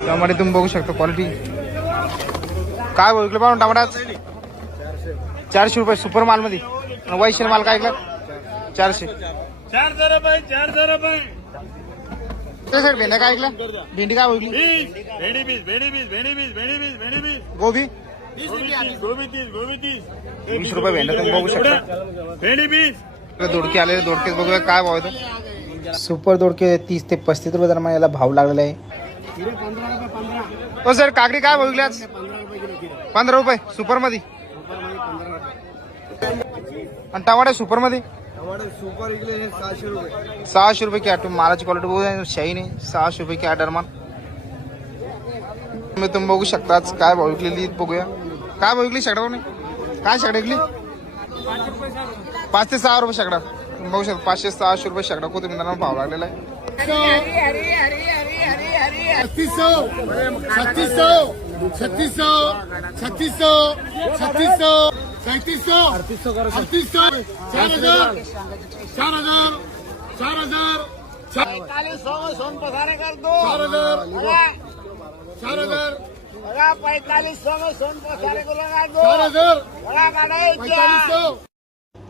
टमाटे तुम्ही बघू शकता क्वालिटी काय बघितलं पाहून टमाटा 400 रुपये सुपर माल मध्ये वैशिल माल काय ऐकलं 400 सर भेंड्या काय ऐकलं भेंडी काय बघली गोबी 20 रुपये भेंड्या तुम्ही बघू शकता दोडके आलेले दोडके बघूया काय भाव आहे सुपर दोडके 30 ते 35 रुपये दरम्यान याला भाव लागलेला आहे हो सर काकडी काय बघितली आज 15 रुपये सुपर मध्ये आणि टमाटे सुपर मध्ये सुपर 600 रुपये कॅट मालाची क्वालिटी बघू शाही नाही 600 रुपये कॅट दरम्यान तुम्ही बघू शकता काय भाव विकलेली बघूया काय भाव विकली शेकडा काय शेकडा विकली 5 ते 6 रुपये शेकडा बघू शकता 500 600 रुपये शेकडा कोथिंबीर भाव लागलेला आहे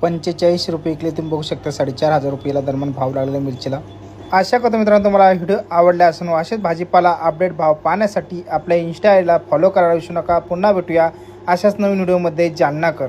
45 रुपये इकडे तुम्ही बघू शकता 4,500 रुपयाला दरम्यान भाव लागलेला मिरचीला आशा करतो मित्रांनो तुम्हाला व्हिडिओ आवडला असून असेच भाजीपाला अपडेट भाव पाहण्यासाठी आपल्या इन्स्टा आयडीला फॉलो करायला विसरू नका पुन्हा भेटूया अशाच नवीन व्हिडिओमध्ये जालना कर